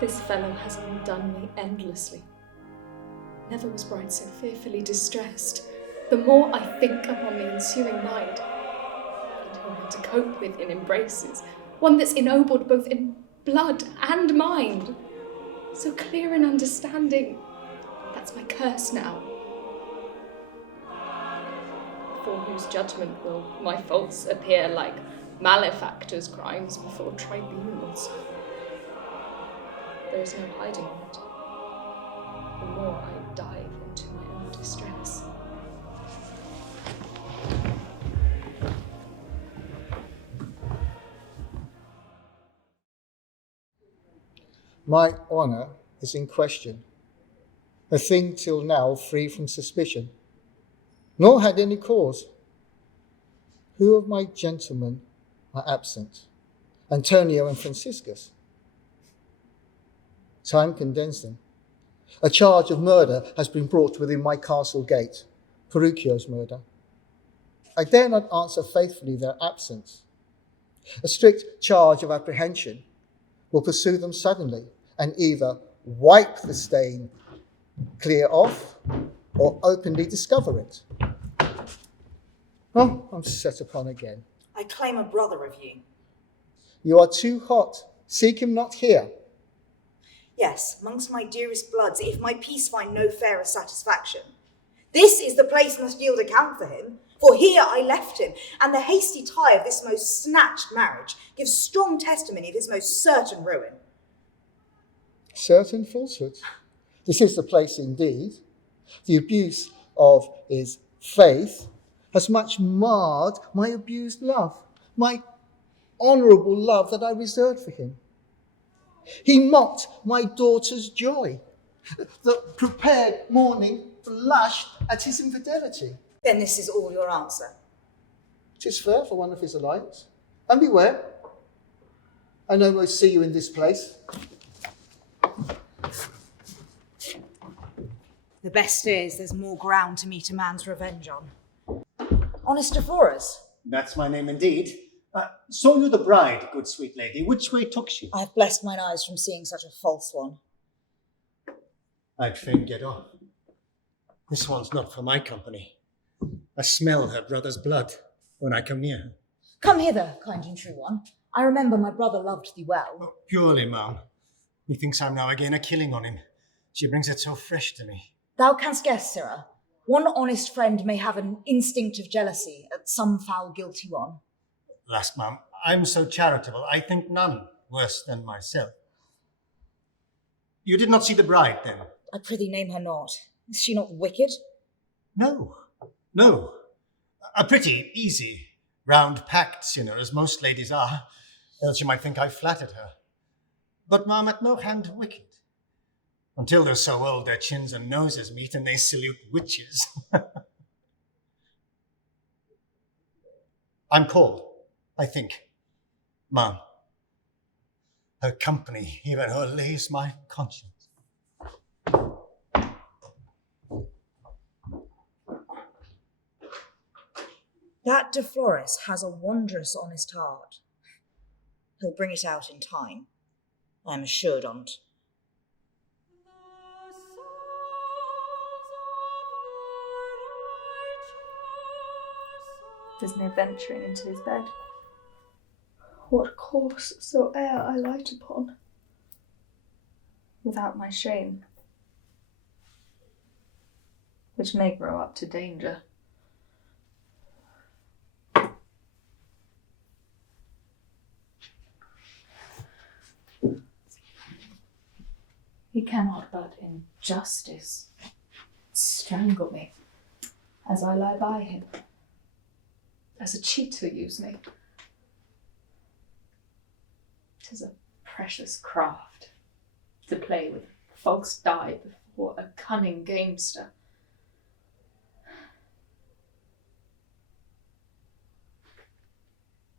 This fellow has undone me endlessly. Never was bride so fearfully distressed. The more I think upon the ensuing night, and who am I to cope with in embraces, one that's ennobled both in blood and mind, so clear in understanding, that's my curse now. Before whose judgment will my faults appear like malefactors' crimes before tribunals? There is no hiding it. The more I dive into my own distress. My honour is in question, a thing till now free from suspicion, nor had any cause. Who of my gentlemen are absent? Antonio and Franciscus. Time condemns them. A charge of murder has been brought within my castle gate, Peruchio's murder. I dare not answer faithfully their absence. A strict charge of apprehension will pursue them suddenly and either wipe the stain clear off or openly discover it. Oh, I'm set upon again. I claim a brother of you. You are too hot. Seek him not here. Yes, amongst my dearest bloods, if my peace find no fairer satisfaction. This is the place must yield account for him, for here I left him, and the hasty tie of this most snatched marriage gives strong testimony of his most certain ruin. Certain falsehood. This is the place indeed. The abuse of his faith has much marred my abused love, my honourable love that I reserved for him. He mocked my daughter's joy. The prepared mourning blushed at his infidelity. Then this is all your answer. 'Tis fair for one of his alliance. And beware, I no more see you in this place. The best is there's more ground to meet a man's revenge on. Honest Dephorus. That's my name indeed. Saw you the bride, good sweet lady? Which way took she? I have blessed mine eyes from seeing such a false one. I'd fain get off. This one's not for my company. I smell her brother's blood when I come near her. Come hither, kind and true one. I remember my brother loved thee well. Oh, purely, ma'am. Methinks I'm now again a killing on him. She brings it so fresh to me. Thou canst guess, sirrah. One honest friend may have an instinct of jealousy at some foul guilty one. Alas, ma'am, I'm so charitable, I think none worse than myself. You did not see the bride, then? I prithee name her not. Is she not wicked? No. A pretty, easy, round-packed sinner, as most ladies are, else you might think I flattered her. But, ma'am, at no hand wicked. Until they're so old their chins and noses meet and they salute witches. I'm called, I think, ma'am. Her company even allays my conscience. That Dephorus has a wondrous honest heart. He'll bring it out in time. I'm assured on't. There's no venturing into his bed. What course soe'er I light upon, without my shame, which may grow up to danger. He cannot but in justice strangle me as I lie by him, as a cheater use me. 'Tis a precious craft to play with false die before a cunning gamester.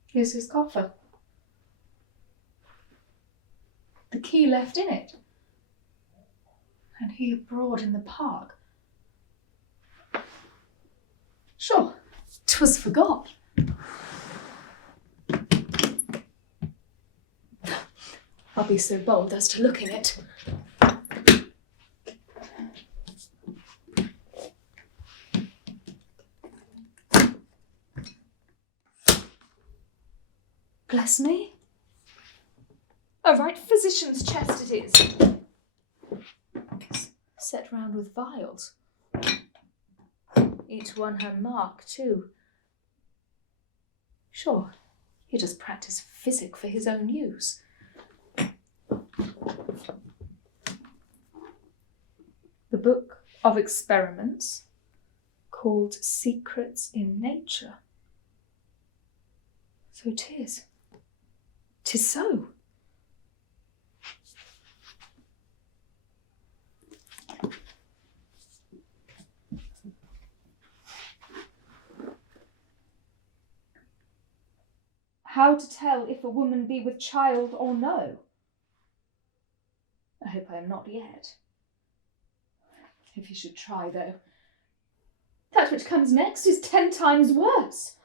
Here's his coffer. The key left in it. And he abroad in the park. Sure, 'twas forgot. I'll be so bold as to look in it. Bless me. A right physician's chest it is. It's set round with vials. Each one her mark, too. Sure, he does practice physic for his own use. The Book of Experiments, called Secrets in Nature. So 'tis. 'Tis so. How to tell if a woman be with child or no? I hope I am not yet. If you should try, though. That which comes next is 10 times worse.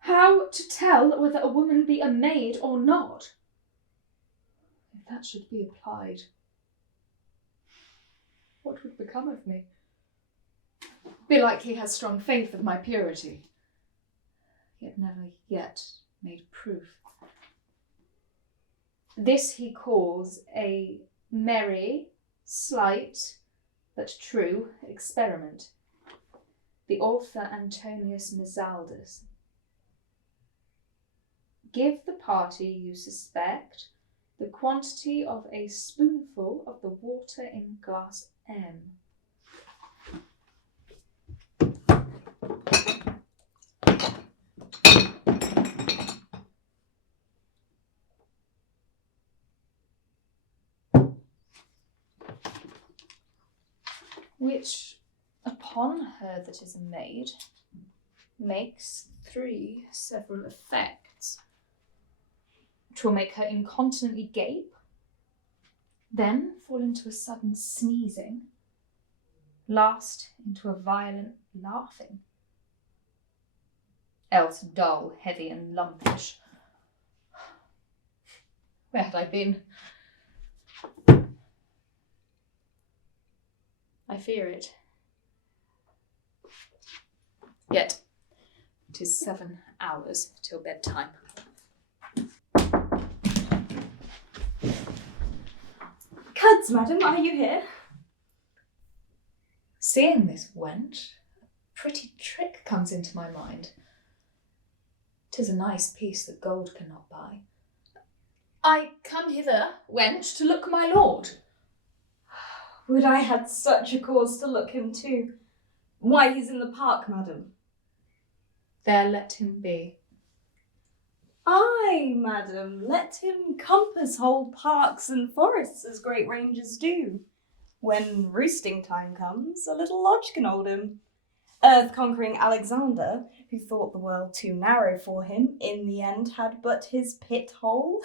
How to tell whether a woman be a maid or not? If that should be applied, what would become of me? Belike he has strong faith of my purity, yet never yet made proof. This he calls a merry, slight, but true experiment. The author Antonius Mizaldus. Give the party you suspect the quantity of a spoonful of the water in glass M. Which, upon her that is a maid, makes 3 several effects. 'Twill make her incontinently gape, then fall into a sudden sneezing, last into a violent laughing, else dull, heavy, and lumpish. Where had I been? I fear it. Yet 'tis 7 hours till bedtime. Cuds, madam, are you here? Seeing this wench, a pretty trick comes into my mind. 'Tis a nice piece that gold cannot buy. I come hither, wench, to look my lord. Would I had such a cause to look him too. Why, he's in the park, madam. There let him be. Aye, madam, let him compass whole parks and forests as great rangers do. When roosting time comes, a little lodge can hold him. Earth-conquering Alexander, who thought the world too narrow for him, in the end had but his pit-hole.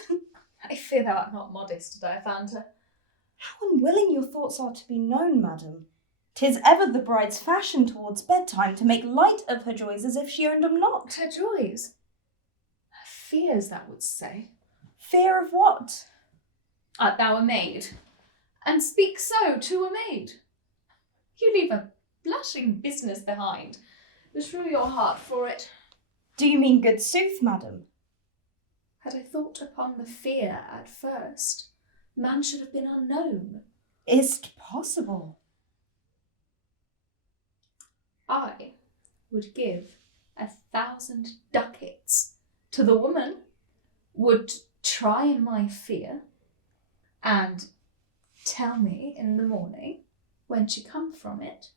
I fear thou art not modest, Diaphanta. How unwilling your thoughts are to be known, madam. 'Tis ever the bride's fashion towards bedtime to make light of her joys as if she owned them not. Her joys? Her fears, thou wouldst say. Fear of what? Art thou a maid? And speak so to a maid? You leave a blushing business behind. Beshrew your heart for it. Do you mean good sooth, madam? Had I thought upon the fear at first, man should have been unknown. Is't possible? I would give 1,000 ducats to the woman, would try my fear, and tell me in the morning, when she come from it,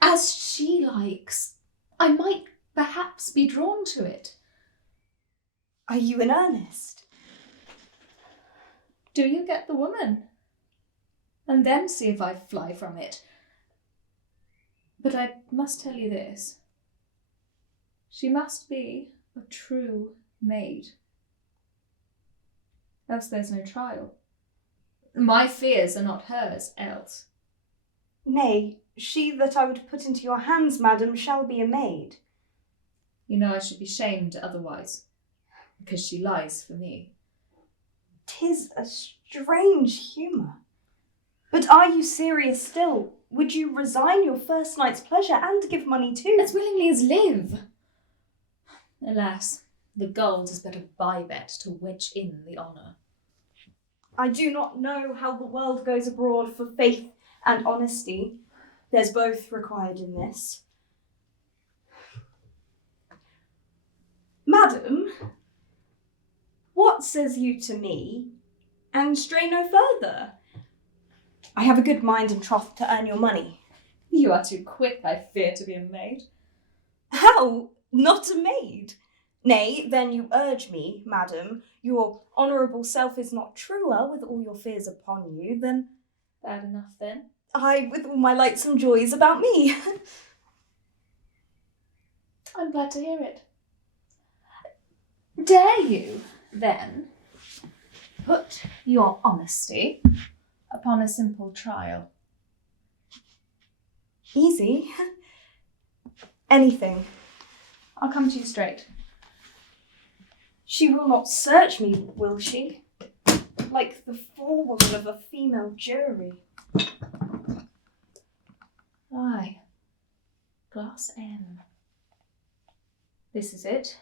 as she likes. I might perhaps be drawn to it. Are you in earnest? Do you get the woman? And then see if I fly from it. But I must tell you this. She must be a true maid. Else there's no trial. My fears are not hers, else. Nay, she that I would put into your hands, madam, shall be a maid. You know I should be shamed otherwise, because she lies for me. 'Tis a strange humour. But are you serious still? Would you resign your first night's pleasure and give money too? As willingly as live. Alas, the gold is but a bye-bet to wedge in the honour. I do not know how the world goes abroad for faith and honesty. There's both required in this. Madam, what says you to me? And stray no further. I have a good mind and troth to earn your money. You are too quick, I fear, to be a maid. How? Not a maid? Nay, then you urge me, madam, your honourable self is not truer with all your fears upon you, then Bad enough, then. I with all my lightsome joys about me. I'm glad to hear it. Dare you, then, put your honesty upon a simple trial? Easy. Anything. I'll come to you straight. She will not search me, will she? Like the forewoman of a female jury. Aye. Glass M. This is it.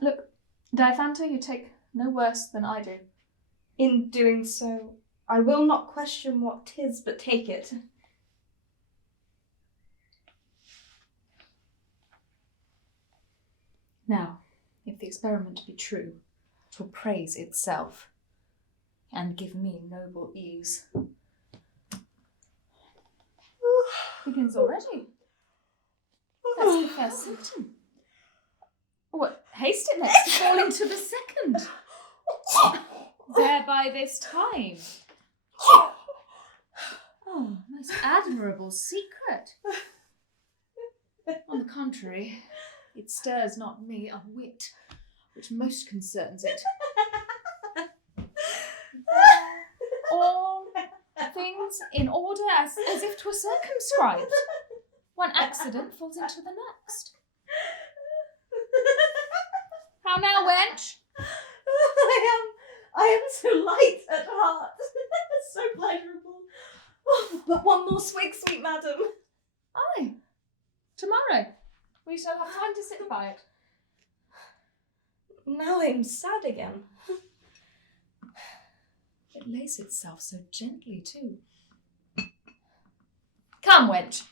Look, Diaphanta, you take no worse than I do. In doing so, I will not question what 'tis, but take it. Now, if the experiment be true, 'twill praise itself, and give me noble ease. Begins already. That's the first symptom. What, haste it next to fall into the second. There by this time. Oh, most admirable secret. On the contrary, it stirs not me a whit, which most concerns it. All things in order as if 'twere circumscribed. One accident falls into the next. How now, wench? I am so light at heart. So pleasurable. Oh, but one more swig, sweet madam. Aye. Tomorrow. We shall have time to sit by it. Now I'm sad again. It lays itself so gently, too. Come, wench.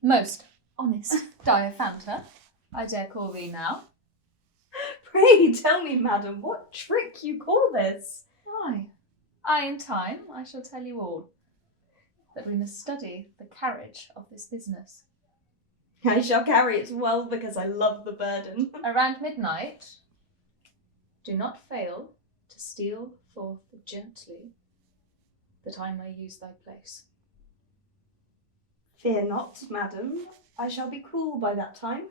Most honest Diaphanta, I dare call thee now. Pray tell me, madam, what trick you call this? Aye, in time I shall tell you all. That we must study the carriage of this business. I shall carry it well because I love the burden. Around midnight, do not fail to steal forth gently, that I may use thy place. Fear not, madam. I shall be cool by that time.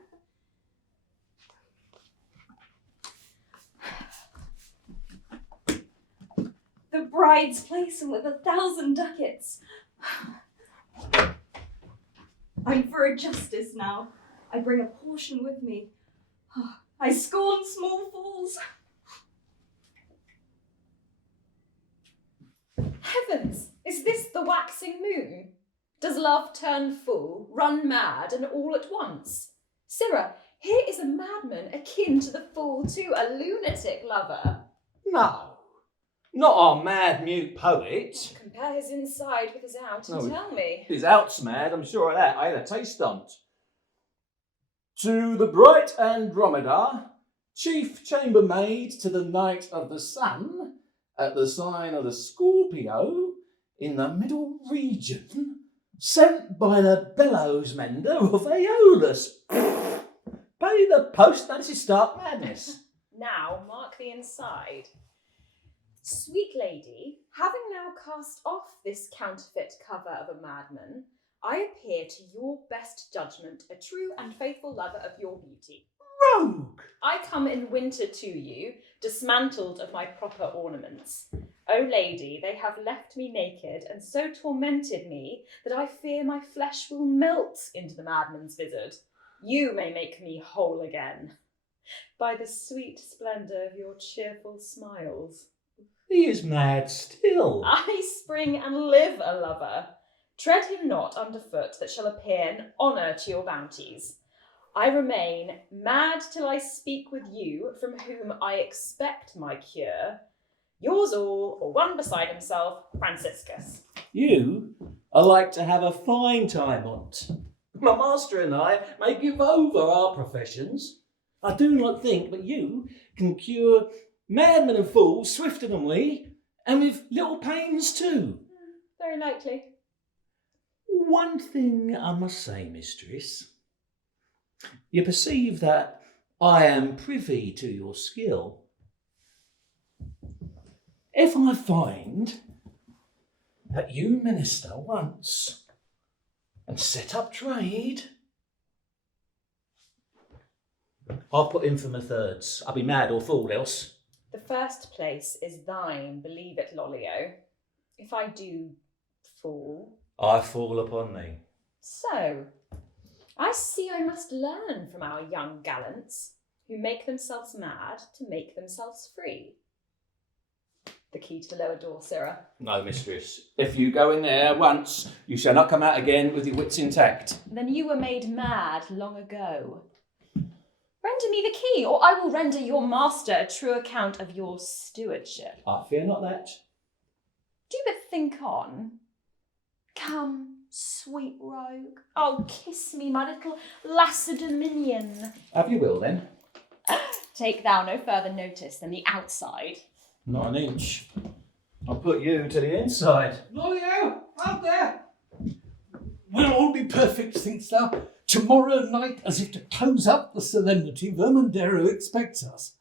The bride's place and with 1,000 ducats. I'm for a justice now. I bring a portion with me. I scorn small fools. Heavens, is this the waxing moon? Does love turn fool, run mad, and all at once? Sirrah, here is a madman akin to the fool to a lunatic lover. No, not our mad mute poet. Compare his inside with his out and No, tell me. His out's mad, I'm sure of that. I had a taste on't. To the bright Andromeda, chief chambermaid to the Knight of the Sun, at the sign of the Scorpio, in the middle region, sent by the bellows mender of Aeolus. Pay the post, that is stark madness. Now mark the inside. Sweet lady, having now cast off this counterfeit cover of a madman, I appear to your best judgment a true and faithful lover of your beauty. Rogue! I come in winter to you, dismantled of my proper ornaments, O lady, they have left me naked and so tormented me that I fear my flesh will melt into the madman's vizard. You may make me whole again by the sweet splendour of your cheerful smiles. He is mad still. I spring and live a lover. Tread him not underfoot that shall appear an honour to your bounties. I remain mad till I speak with you, from whom I expect my cure. Yours all, or one beside himself, Franciscus. You are like to have a fine time on't. My master and I may give over our professions. I do not think that you can cure madmen and fools swifter than we, and with little pains too. Very likely. One thing I must say, mistress. You perceive that I am privy to your skill. If I find that you minister once and set up trade, I'll put in for my thirds. I'll be mad or fool else. The first place is thine, believe it, Lollio. If I do fall... I fall upon thee. So, I see I must learn from our young gallants, who make themselves mad to make themselves free. The key to the lower door, Sirrah. No, mistress. If you go in there once, you shall not come out again with your wits intact. Then you were made mad long ago. Render me the key, or I will render your master a true account of your stewardship. I fear not that. Do but think on. Come, sweet rogue. Oh, kiss me, my little Lacedaemonian. Have you will, then? Take thou no further notice than the outside. Not an inch. I'll put you to the inside. Lollio, out there! We'll all be perfect, thinkst thou? Tomorrow night, as if to close up the solemnity, Vermundero expects us.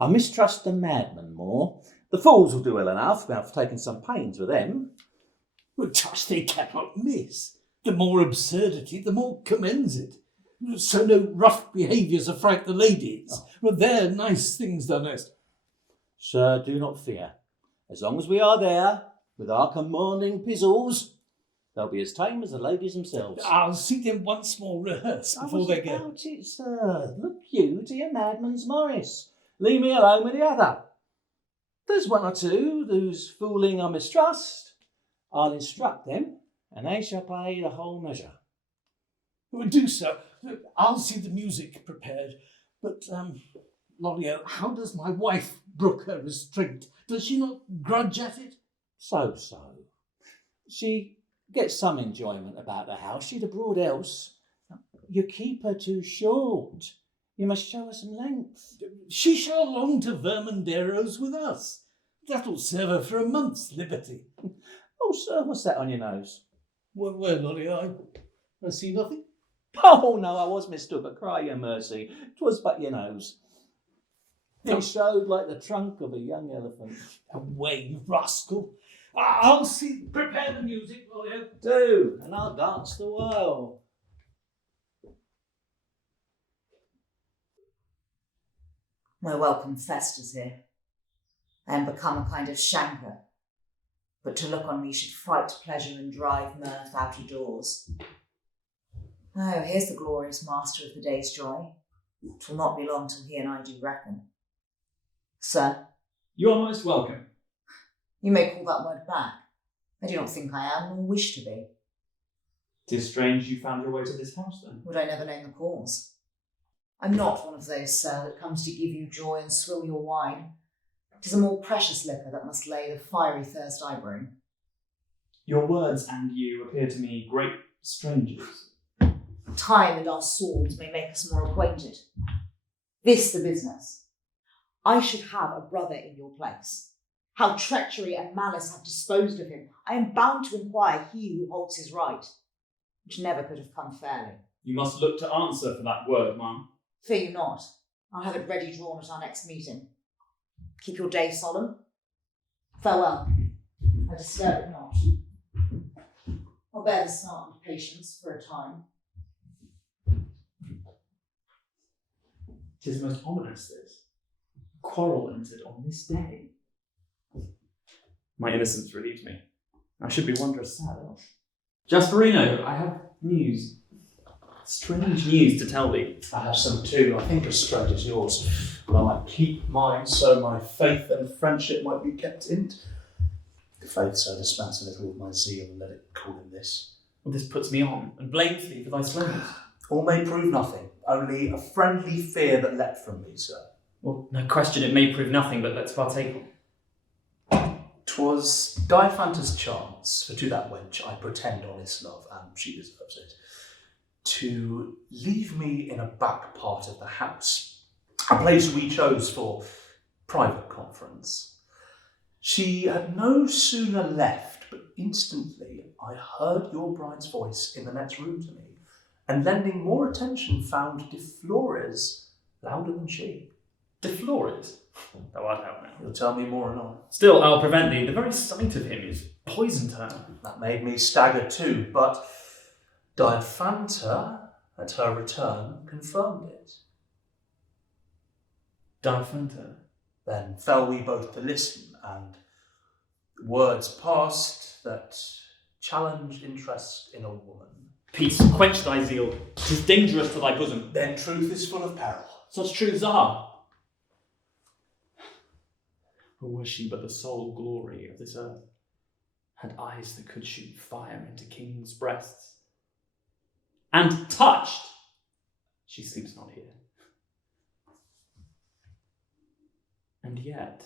I mistrust the madmen more. The fools will do well enough. I've taken some pains with them. Well, trust they cannot miss. The more absurdity, the more commends it. So no rough behaviours affright the ladies. Well, they're nice things, thou knowest. Sir, do not fear. As long as we are there, with our commanding pizzles, they'll be as tame as the ladies themselves. I'll see them once more rehearse before they go. About it, sir. Look you to your madman's Morris. Leave me alone with the other. There's one or two whose fooling I mistrust. I'll instruct them, and they shall pay the whole measure. Well, do so. I'll see the music prepared. But, Lollio, how does my wife brook her restraint? Does she not grudge at it? So. She gets some enjoyment about the house. She'd abroad else. You keep her too short. You must show her some length. She shall long to Vermundero's with us. That'll serve her for a month's liberty. Oh, sir, what's that on your nose? Well, Lollio, I see nothing. Oh, no, I was mistook, but cry your mercy. 'Twas but your nose. It showed like the trunk of a young elephant. Away, you rascal. I'll see. Prepare the music, Lollio. Do, and I'll dance the while. My welcome festers here. I am become a kind of shanker, but to look on me should fright pleasure and drive mirth out of doors. Oh, here's the glorious master of the day's joy. 'Twill not be long till he and I do reckon. Sir? You are most welcome. You may call that word back. I do not think I am, nor wish to be. 'Tis strange you found your way to this house, then. Would I never name the cause? I'm not one of those, sir, that comes to give you joy and swill your wine. 'Tis a more precious liquor that must lay the fiery thirst I bring. Your words and you appear to me great strangers. Time and our swords may make us more acquainted. This the business. I should have a brother in your place. How treachery and malice have disposed of him, I am bound to inquire he who holds his right, which never could have come fairly. You must look to answer for that word, ma'am. Fear you not. I'll have it ready drawn at our next meeting. Keep your day solemn. Farewell. I disturb it not. I'll bear the smart with patience for a time. 'Tis most ominous, this. Quarrel entered on this day. My innocence relieves me. I should be wondrous sad else. Jasperino, I have news. Strange news to tell thee. I have some too, I think as strange as yours, but I might keep mine so my faith and friendship might be kept in. The faith, sir, dispense a little of my zeal and let it cool in this. Well, this puts me on, and blames thee for thy slowness. All may prove nothing, only a friendly fear that leapt from me, sir. Well, no question it may prove nothing, but let's partake. 'Twas Diaphantus' chance, for to that wench I pretend honest love, and she deserves it, to leave me in a back part of the house, a place we chose for private conference. She had no sooner left, but instantly I heard your bride's voice in the next room to me, and lending more attention found De Flores louder than she. De Flores? Thou art out now. You'll tell me more anon. Still, I'll prevent thee. The very sight of him is poison to her. That made me stagger too, but Diaphanta, at her return, confirmed it. Diaphanta? Then fell we both to listen, and words passed that challenged interest in a woman. Peace, quench thy zeal. 'Tis dangerous to thy bosom. Then truth is full of peril. Such truths are. Or was she but the sole glory of this earth? Had eyes that could shoot fire into kings' breasts. And touched! She sleeps not here. And yet,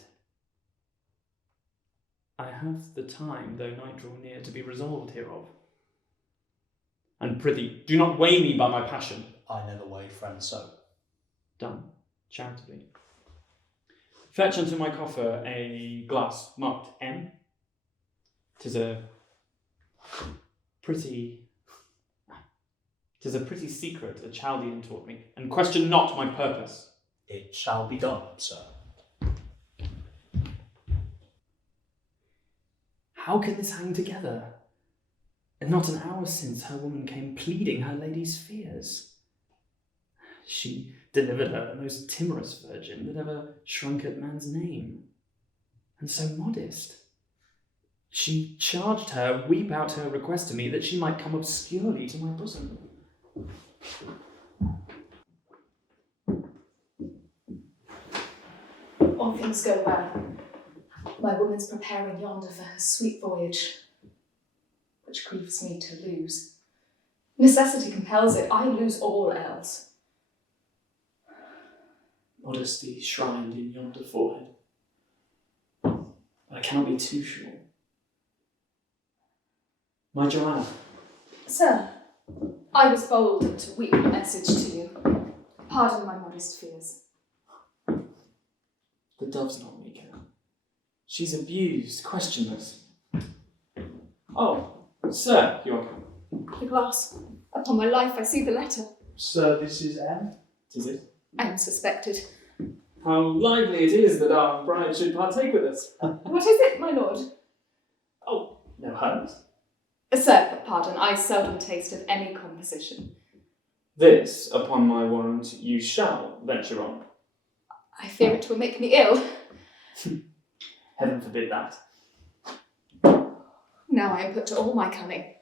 I have the time, though night draw near, to be resolved hereof. And prithee, do not weigh me by my passion. I never weighed friends so. Done, charitably. Fetch unto my coffer a glass marked M. 'Tis a pretty secret a Chaldean taught me, and question not my purpose. It shall be done, sir. How can this hang together? And not an hour since her woman came pleading her lady's fears. She delivered her the most timorous virgin that ever shrunk at man's name, and so modest. She charged her weep out her request to me that she might come obscurely to my bosom. All things go well. My woman's preparing yonder for her sweet voyage, which grieves me to lose. Necessity compels it. I lose all else. Modesty shrined in yonder forehead. But I cannot be too sure. My Joanna. Sir, I was bold to weep a message to you. Pardon my modest fears. The dove's not weaker. She's abused, questionless. Oh, sir, you are come. The glass. Upon my life, I see the letter. Sir, this is M. 'Tis it. I am suspected. How lively it is that our bride should partake with us. What is it, my lord? Oh, no hurt. Sir, pardon, I seldom taste of any composition. This, upon my warrant, you shall venture on. I fear it will make me ill. Heaven forbid that. Now I am put to all my cunning.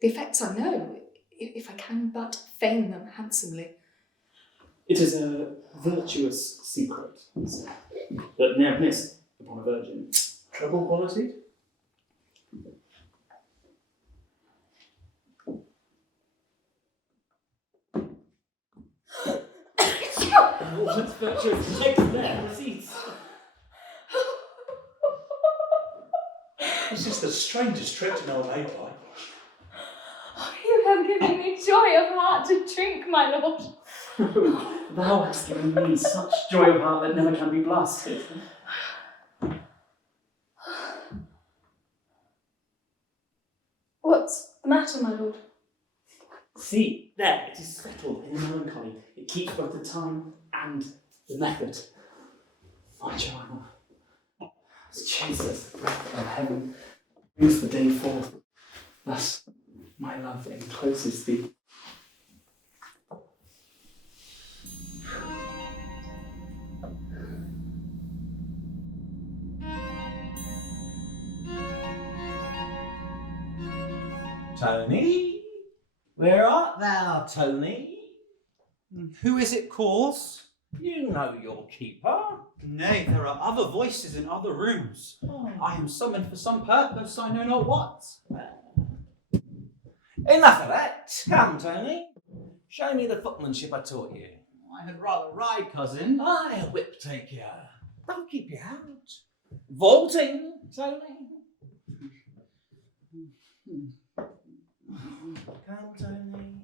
The effects I know, if I can but feign them handsomely. It is a virtuous secret, sir, but ne'er missed upon a virgin. Treble quality? What's virtuous? Check there, receipts. This is the strangest trick to know a maid by. You have given me joy of heart to drink, my lord. Thou hast given me such joy of heart that never can be blasted. What's the matter, my lord? See, there, it is settled in melancholy. It keeps both the time and the method. My Joanna, as Jesus, the breath of heaven, brings the day forth. Thus, my love encloses thee. Tony? Where art thou, Tony? Who is it calls? You know your keeper. Nay, there are other voices in other rooms. I am summoned for some purpose, I know not what. Enough of that. Come, Tony. Show me the footmanship I taught you. I had rather ride, cousin. I a whip take you. Don't keep you out. Vaulting, Tony. Come, Tony.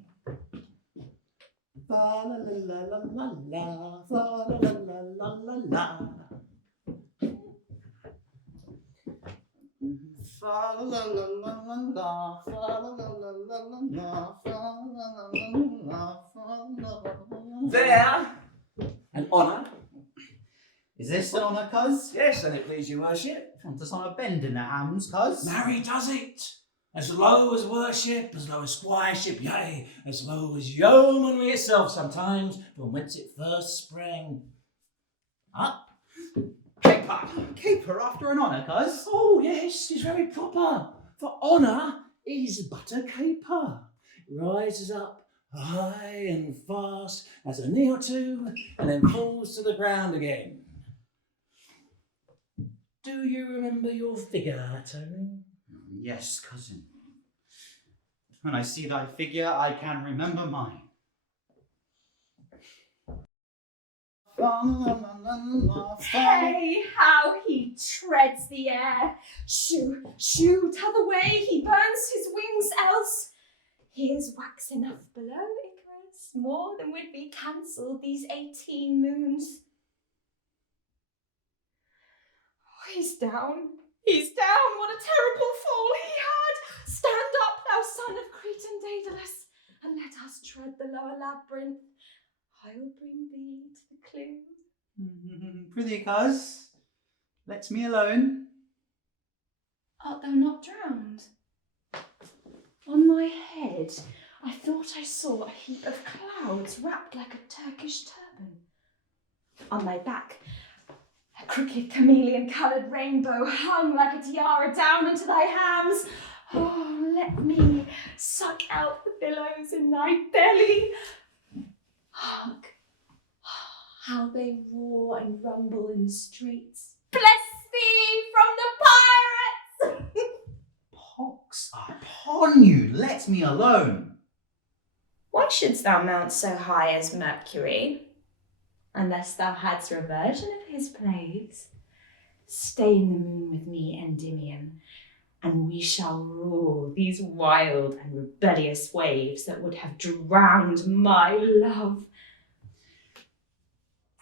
Fa la la la la la, fa la la la la la. Fa la la la la la, fa la la la la la, fa la la la la. There! An honour. Is this an honour, cuz? Yes, and it please your worship. Want us on a bend in the hams, cuz? Marry does it. As low as worship, as low as squireship, yea, as low as yeomanry itself sometimes, from whence it first sprang. Up. Caper! Caper after an honour, cuz? Oh, yes, 'tis very proper, for honour is but a caper. It rises up high and fast as a knee or two, and then falls to the ground again. Do you remember your figure, Tony? Yes, cousin. When I see thy figure, I can remember mine. Hey, how he treads the air! Shoo, shoo, t'other way, he burns his wings, else here's wax enough below, Icarus, more than would be cancelled these 18 moons. Oh, he's down, what a terrible fall he had! Stand up, thou son of Cretan Daedalus, and let us tread the lower labyrinth. I will bring thee to the clue. Prithee, cuz, let me alone. Art thou not drowned? On my head, I thought I saw a heap of clouds wrapped like a Turkish turban. On my back, a crooked chameleon-coloured rainbow hung like a tiara down unto thy hams. Oh, let me suck out the billows in thy belly. Hark, how they roar and rumble in the streets. Bless thee from the pirates! Pox upon you, let me alone. Why shouldst thou mount so high as Mercury? Unless thou hadst reversion of his plagues. Stay in the moon with me, Endymion, and we shall rule these wild and rebellious waves that would have drowned my love.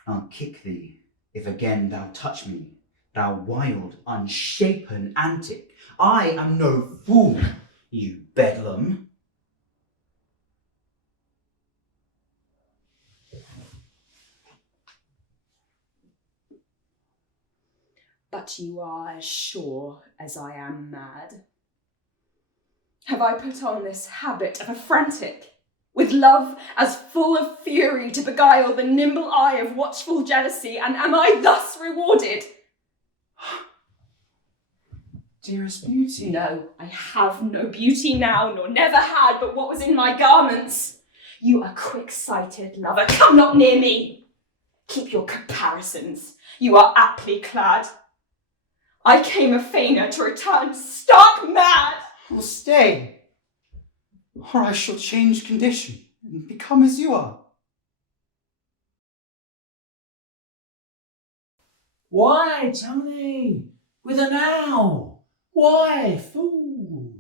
I'll kick thee if again thou touch me, thou wild, unshapen antic. I am no fool, you bedlam. But you are as sure as I am mad. Have I put on this habit of a frantic, with love as full of fury to beguile the nimble eye of watchful jealousy, and am I thus rewarded? Dearest beauty. No, I have no beauty now, nor never had but what was in my garments. You are quick-sighted, lover, come not near me. Keep your comparisons, you are aptly clad. I came a feigner to return stark mad. Well, stay, or I shall change condition and become as you are. Why, Tony? Whither now? Why, fool?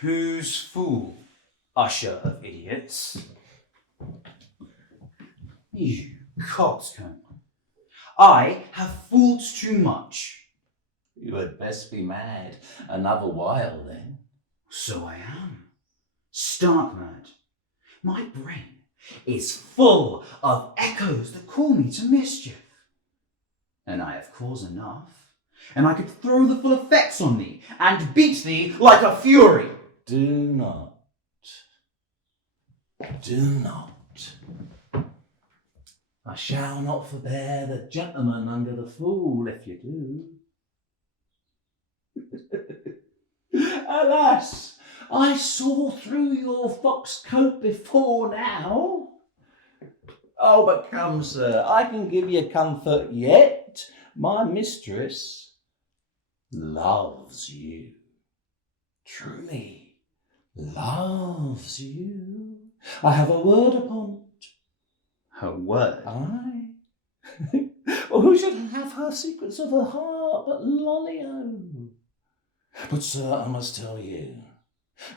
Who's fool, usher of idiots? You coxcomb. I have fooled too much. You had best be mad another while, then. So I am. Stark mad. My brain is full of echoes that call me to mischief. And I have cause enough. And I could throw the full effects on thee and beat thee like a fury. Do not. Do not. I shall not forbear the gentleman under the fool if you do. Alas, I saw through your fox coat before now. Oh, but come, sir, I can give you comfort yet. My mistress loves you. Truly loves you. I have a word upon it. Her word. Aye. Well, who should have her secrets of the heart but Lollio? But, sir, I must tell you,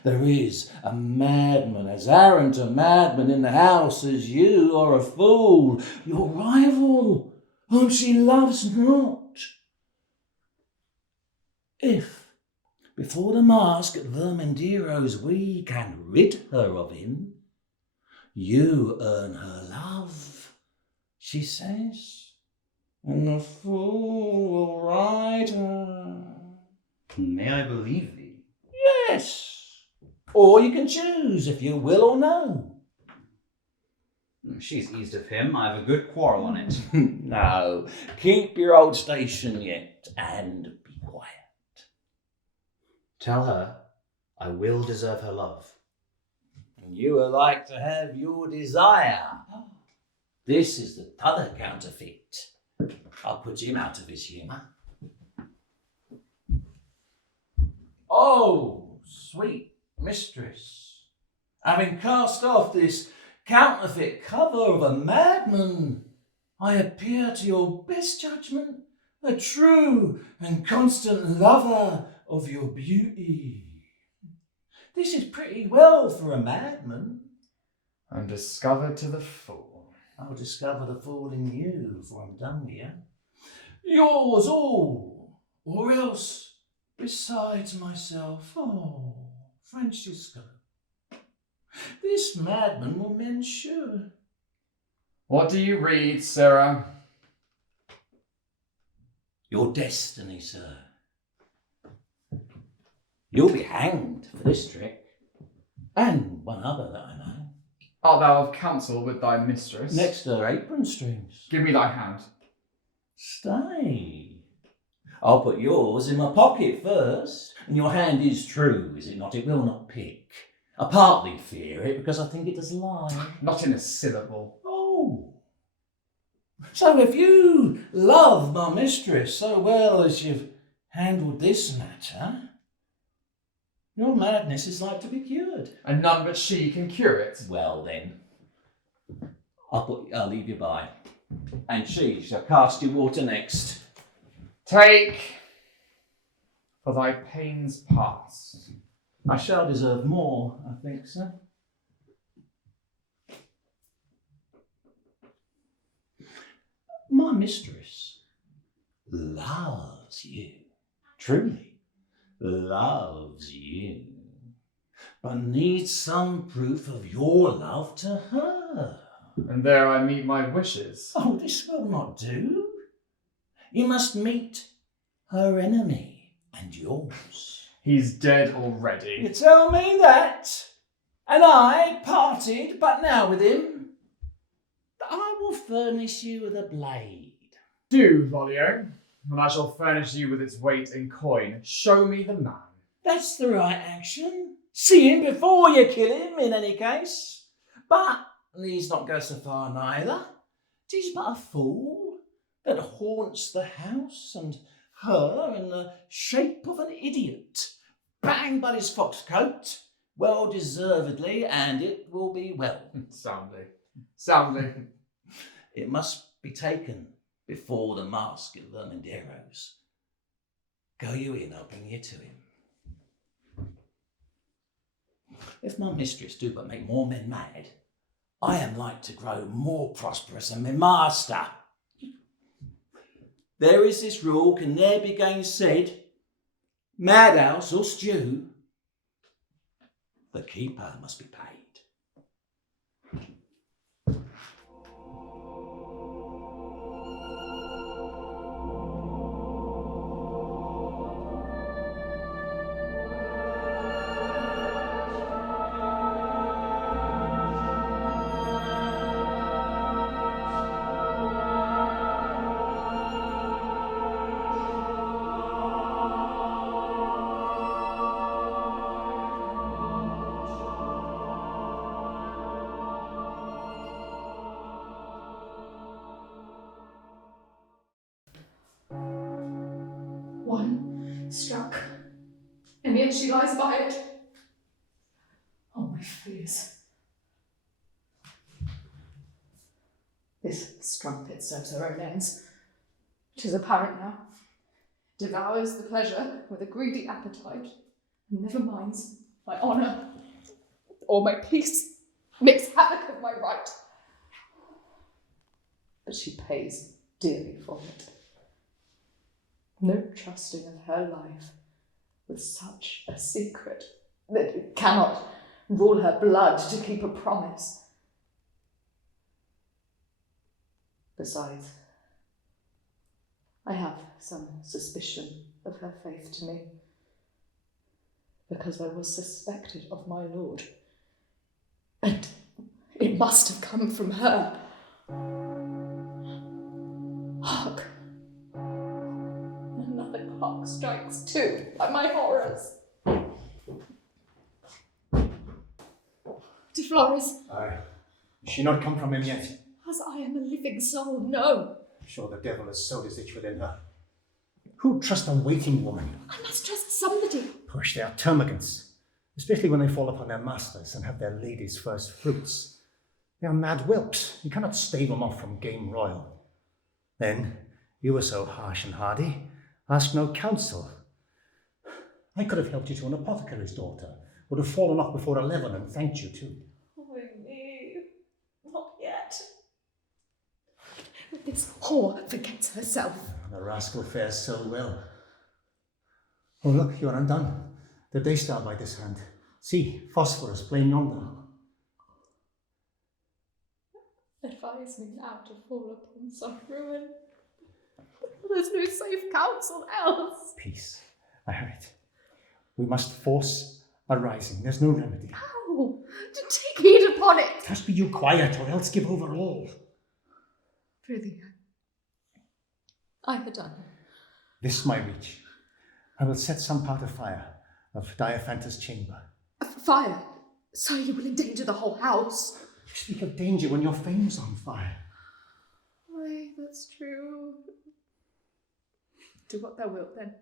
there is a madman, as arrant a madman in the house as you are a fool, your rival, whom she loves not. If, before the mask at Vermandiro's, we can rid her of him, you earn her love, she says, and the fool will ride her. May I believe thee? Yes. Or you can choose if you will or no. She's eased of him. I have a good quarrel on it. No, keep your old station yet and be quiet. Tell her I will deserve her love. And you are like to have your desire. This is the t'other counterfeit. I'll put him out of his humour. Oh, sweet mistress, having cast off this counterfeit cover of a madman, I appear to your best judgment a true and constant lover of your beauty. This is pretty well for a madman. I'm discovered to the full. I'll discover the fool in you, for I'm done with you. Yours all, or else besides myself. Oh, Francisco, this madman will mend sure. What do you read, Sarah? Your destiny, sir. You'll be hanged for this trick, and one other that I know. Art thou of counsel with thy mistress? Next her apron strings. Give me thy hand. Stay. I'll put yours in my pocket first, and your hand is true, is it not? It will not pick. I partly fear it because I think it does lie. Not in a syllable. Oh. So if you love my mistress so well as you've handled this matter, your madness is like to be cured. And none but she can cure it. Well then, I'll leave you by, and she shall cast you water next. Take, for thy pains past. I shall deserve more, I think, sir. My mistress loves you, truly loves you, but needs some proof of your love to her. And there I meet my wishes. Oh, this will not do. You must meet her enemy and yours. He's dead already. You tell me that, and I parted but now with him. I will furnish you with a blade. Do, Lollio, and I shall furnish you with its weight in coin. Show me the man. That's the right action. See him before you kill him, in any case. But needs not go so far neither. 'Tis but a fool that haunts the house, and her in the shape of an idiot. Bang but his fox coat, well deservedly, and it will be well. Soundly. Soundly. It must be taken before the mask at Vermandiro's. Go you in, I'll bring you to him. If my mistress do but make more men mad, I am like to grow more prosperous than my master. There is this rule, can ne'er be gainsaid. Madhouse or stew, the keeper must be paid. Struck. And yet she lies by it. Oh, my fears. This strumpet serves her own ends. 'Tis apparent now. Devours the pleasure with a greedy appetite, and never minds my honour or my peace. Makes havoc of my right. But she pays dearly for it. No trusting of her life with such a secret that it cannot rule her blood to keep a promise. Besides, I have some suspicion of her faith to me, because I was suspected of my lord, and it must have come from her. Hark! Another clock strikes 2 by my horrors. De Flores, Aye. Has she not come from him yet? as I am a living soul, no. I'm sure the devil has sowed his itch within her. Who'd trust a waiting woman? I must trust somebody. Push, they are termagants, especially when they fall upon their masters and have their ladies' first fruits. They are mad whelps. You cannot stave them off from game royal. Then, you were so harsh and hardy, ask no counsel. I could have helped you to an apothecary's daughter, would have fallen off before 11 and thanked you too. Oh, me. Not yet. This whore forgets herself. The rascal fares so well. Oh, look, you are undone. The day star by this hand. See, phosphorus playing yonder. Advise me now to fall upon some ruin. There's no safe counsel else. Peace. I have it. We must force a rising. There's no remedy. How? To take heed upon it. Just be you quiet, or else give over all. Prithee, I had done. This my reach. I will set some part of fire of Diaphantus' chamber. Fire? So you will endanger the whole house? You speak of danger when your fame's on fire. Aye, that's true. Do what thou wilt then.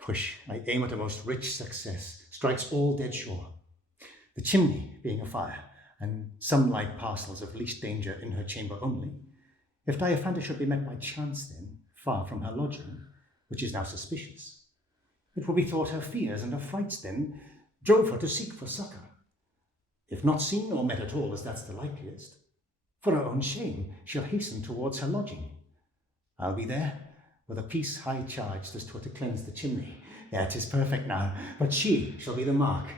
Push. I aim at a most rich success. Strikes all dead sure. The chimney being afire, and some light parcels of least danger in her chamber only. If Diaphantus should be met by chance then, far from her lodging, which is now suspicious, it will be thought her fears and her frights then drove her to seek for succour. If not seen or met at all, as that's the likeliest, for her own shame she'll hasten towards her lodging. I'll be there, with a piece high charged as 'twere to cleanse the chimney. Yeah, 'tis perfect now, but she shall be the mark.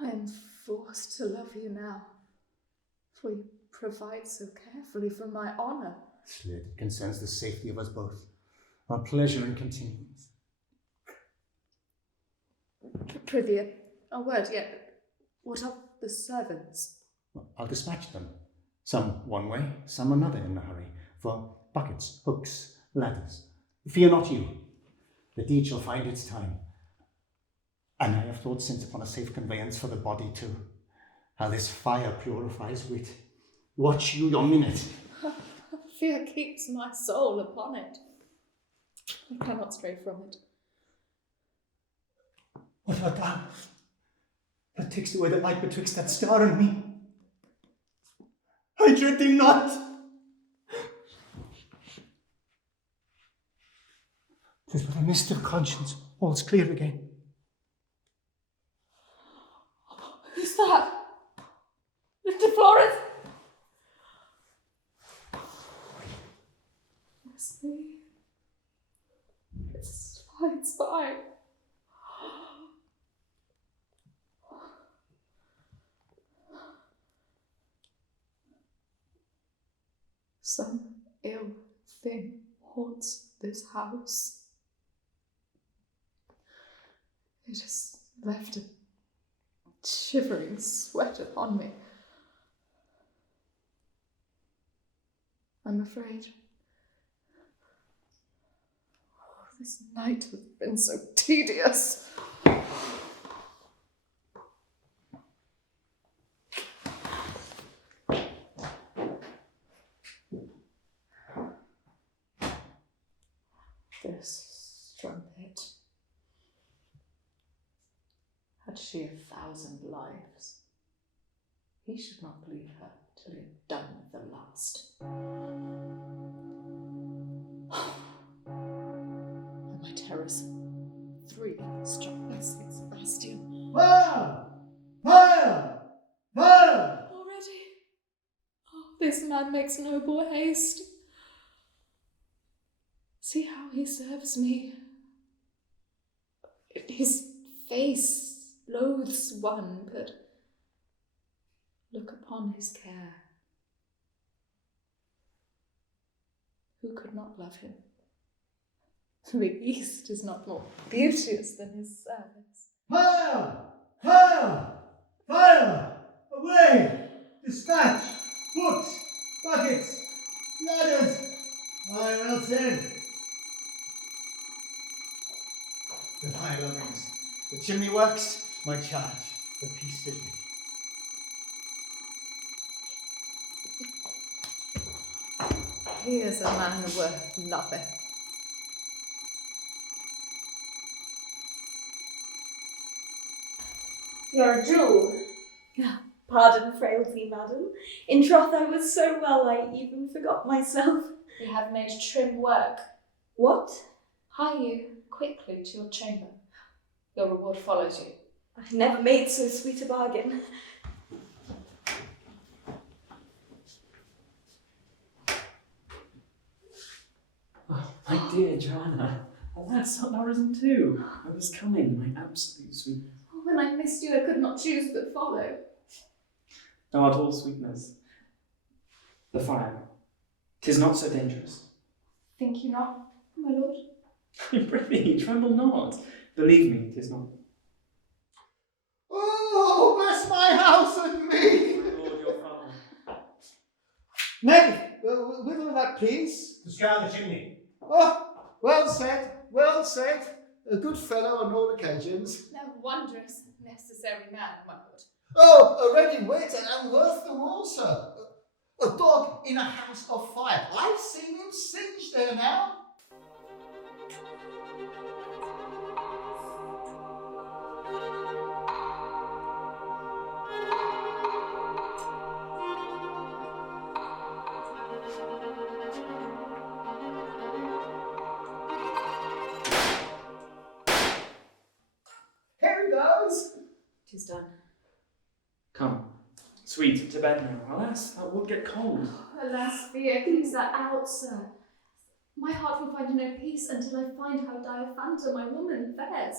I am forced to love you now, for you provide so carefully for my honour. Slid, it concerns the safety of us both, our pleasure and continuance. Prithee, a word yet. What of the servants? I'll dispatch them, some one way, some another in a hurry, for buckets, hooks, ladders. Fear not you, the deed shall find its time. And I have thought since upon a safe conveyance for the body too, how this fire purifies wit. Watch you your minute. Fear keeps my soul upon it. I cannot stray from it. What art thou? That takes away the light betwixt that star and me. I dread thee not. 'Tis but a mist of conscience. All's clear again. Who's that? De Flores? It's me. It slides by. Some ill thing haunts this house. It has left a shivering sweat upon me. I'm afraid. Oh, this night has been so tedious. This strumpet. Had she 1,000 lives, he should not leave her till he had done with the last. And my terrors. 3 strumpets in Sebastian. Fire! Fire! Fire! Already? Oh, this man makes noble haste. See how he serves me. His face loathes one, but look upon his care. Who could not love him? The East is not more beauteous than his service. Fire! Fire! Fire! Away! Dispatch! Books! Buckets! Ladders! I will send. The fire rings. The chimney works. My charge. The peace is me. He is a man worth loving. You're a jewel. Pardon frailty, madam. In troth, I was so well I even forgot myself. We have made trim work. What? Hie you quickly to your chamber. Your reward follows you. I never made so sweet a bargain. Oh, my dear Joanna. Alas, art thou risen too? I was coming, my absolute sweetness. Oh, when I missed you, I could not choose but follow. Thou art all sweetness. The fire. 'Tis not so dangerous. Think you not, my lord? Prithee, tremble not. Believe me, 'tis not. Oh, bless my house and me! My lord, your father. Nay, whither that please? To scour the chimney. Oh, well said, well said. A good fellow on all occasions. No wondrous necessary man, my lord. Oh, a ready wit and worth them all, sir. A dog in a house of fire. I've seen him singed there now. Here he goes. 'Tis done. Come, sweet, to bed now. Alas, thou wilt get cold. Alas, fear keeps that out, sir. My heart will find no peace until I find how Diaphanta, my woman, fares.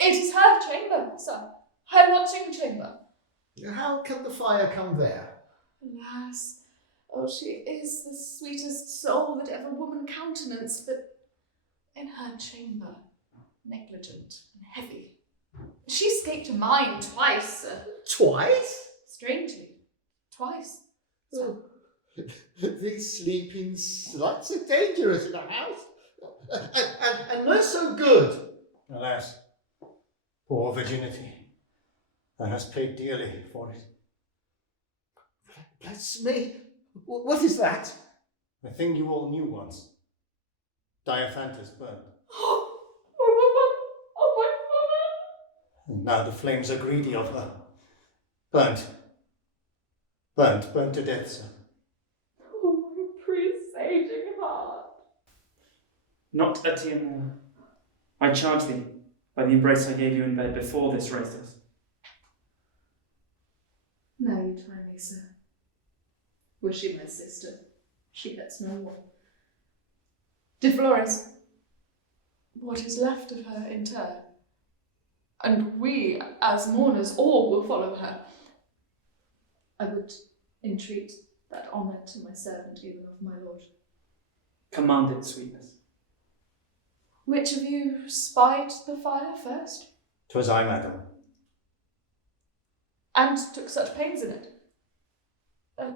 It is her chamber, sir. Her watching chamber. How can the fire come there? Alas, oh, she is the sweetest soul that ever woman countenanced, but in her chamber, negligent and heavy. She escaped mine twice, sir. Twice? Strangely, twice. Sir. These sleeping sluts are dangerous in a house. And not so good. Alas, poor virginity. Thou hast paid dearly for it. Bless me. What is that? The thing you all knew once. Diaphantus burned. Oh, my And now the flames are greedy of her. Burnt. Burnt to death, sir. oh, my presaging heart. Not a tear more. I charge thee, by the embrace I gave you in bed before this raised us. Now you try me, sir. Was she my sister? She gets no more. De Flores, what is left of her inter? And we, as mourners, all will follow her. I would entreat that honour to my servant, even of my lord. Commanded sweetness. Which of you spied the fire first? 'Twas I, madam. And took such pains in it? A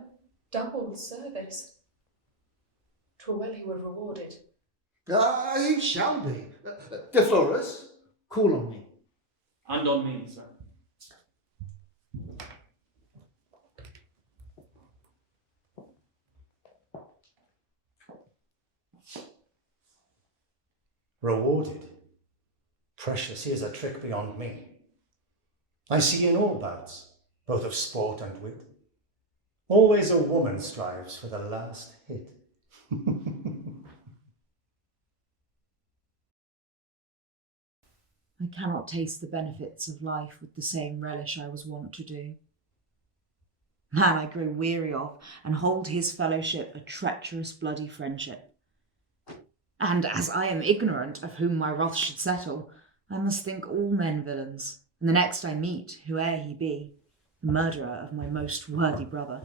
double service. 'Twere well you were rewarded. It shall be. De Flores, call on me. And on me, sir. Rewarded? Precious, here's a trick beyond me. I see in all bouts, both of sport and wit, always a woman strives for the last hit. I cannot taste the benefits of life with the same relish I was wont to do. Man I grow weary of, and hold his fellowship a treacherous bloody friendship. And as I am ignorant of whom my wrath should settle, I must think all men villains, and the next I meet, whoe'er he be, the murderer of my most worthy brother.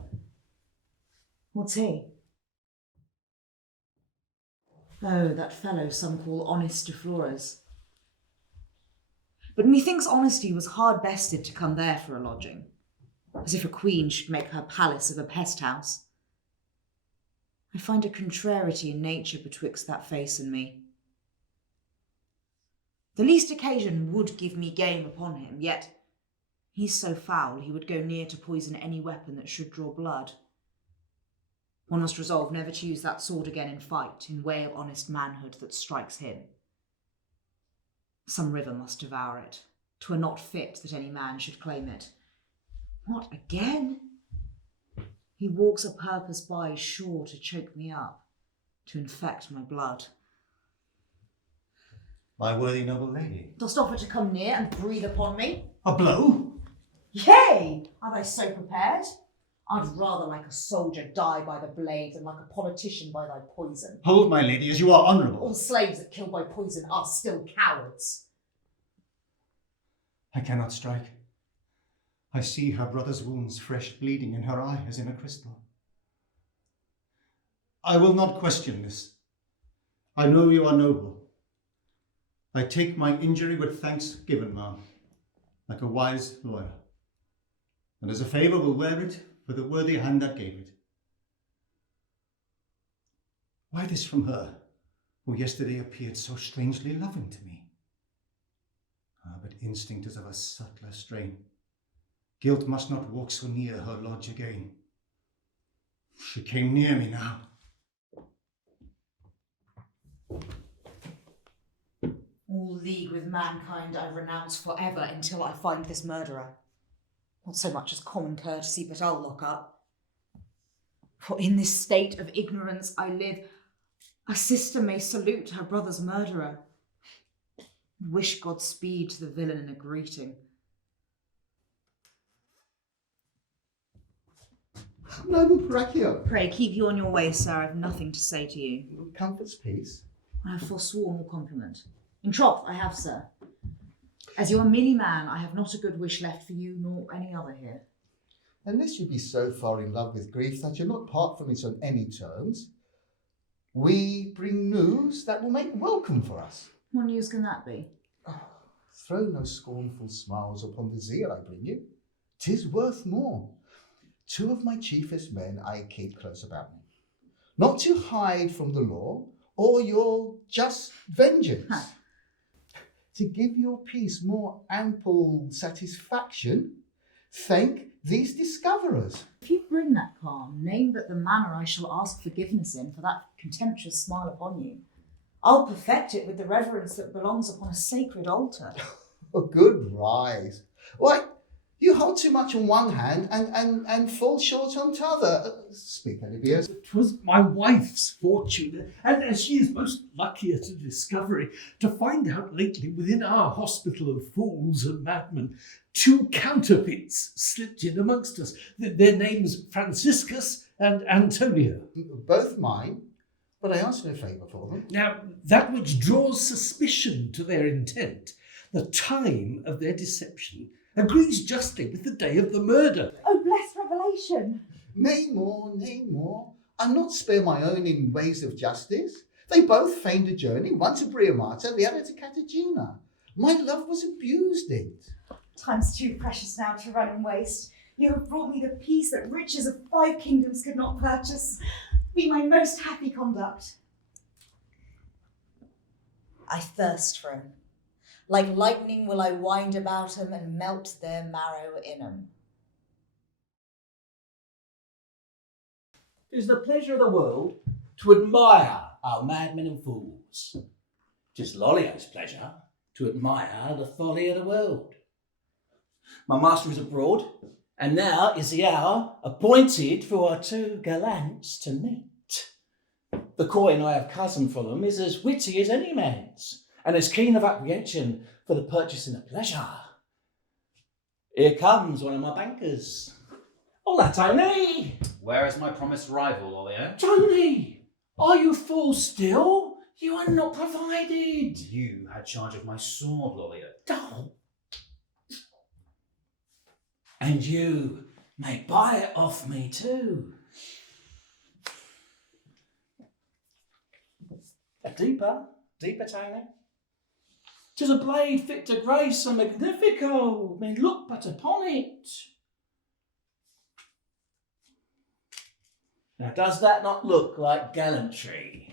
What's he? Oh, that fellow some call honest de Flores. But methinks honesty was hard bested to come there for a lodging, as if a queen should make her palace of a pest house. I find a contrariety in nature betwixt that face and me. The least occasion would give me game upon him, yet he's so foul he would go near to poison any weapon that should draw blood. One must resolve never to use that sword again in fight, in way of honest manhood that strikes him. Some river must devour it. 'Twere not fit that any man should claim it. What, again? He walks a purpose by, sure to choke me up, to infect my blood. My worthy noble lady. Dost offer to come near and breathe upon me? A blow? Yea! Are thy so prepared? I'd rather like a soldier die by the blade than like a politician by thy poison. Hold, my lady, as you are honourable. All slaves that kill by poison are still cowards. I cannot strike. I see her brother's wounds fresh bleeding in her eye as in a crystal. I will not question this. I know you are noble. I take my injury with thanks given, ma'am, like a wise lawyer, and as a favour will wear it for the worthy hand that gave it. Why this from her, who yesterday appeared so strangely loving to me? Ah, but instinct is of a subtler strain. Guilt must not walk so near her lodge again. She came near me now. All league with mankind I renounce forever until I find this murderer. Not so much as common courtesy, but I'll lock up. For in this state of ignorance I live, a sister may salute her brother's murderer. Wish Godspeed to the villain in a greeting. Noble Paracchio. Pray keep you on your way, sir. I have nothing to say to you. Comfort's peace. I have forsworn all compliment. In troth, I have, sir. As you are merely man, I have not a good wish left for you, nor any other here. Unless you be so far in love with grief that you'll not part from it on any terms, we bring news that will make welcome for us. What news can that be? Oh, throw no scornful smiles upon the zeal I bring you. 'Tis worth more. 2 of my chiefest men I keep close about me, not to hide from the law or your just vengeance. To give your peace more ample satisfaction, thank these discoverers. If you bring that calm, name but the manner I shall ask forgiveness in for that contemptuous smile upon you. I'll perfect it with the reverence that belongs upon a sacred altar. Oh, good rise. Why, you hold too much on one hand and fall short on t'other. Speak, Olivier. 'Twas my wife's fortune, and she is most lucky at a discovery, to find out lately within our hospital of fools and madmen 2 counterfeits slipped in amongst us. Their names Franciscus and Antonio. Both mine, but I ask no favour for them. Now, that which draws suspicion to their intent, the time of their deception, agrees justly with the day of the murder. Oh, blessed revelation! Nay more, nay more. I'll not spare my own in ways of justice. They both feigned a journey, one to Briamata, the other to Cartagena. My love was abused it. Time's too precious now to run and waste. You have brought me the peace that riches of 5 kingdoms could not purchase. Be my most happy conduct. I thirst for him. Like lightning will I wind about 'em and melt their marrow in 'em. It is the pleasure of the world to admire our madmen and fools. 'Tis Lolliot's pleasure to admire the folly of the world. My master is abroad, and now is the hour appointed for our two gallants to meet. The coin I have cozened for them is as witty as any man's, and as keen of apprehension for the purchasing of pleasure. Here comes one of my bankers. Hola, Tony! Where is my promised rival, Olio? Tony! Are you full still? You are not provided. You had charge of my sword, Olio. Oh. And you may buy it off me too. A deeper, Tony. 'Tis a blade fit to grace a magnifico. May look but upon it. Now, does that not look like gallantry?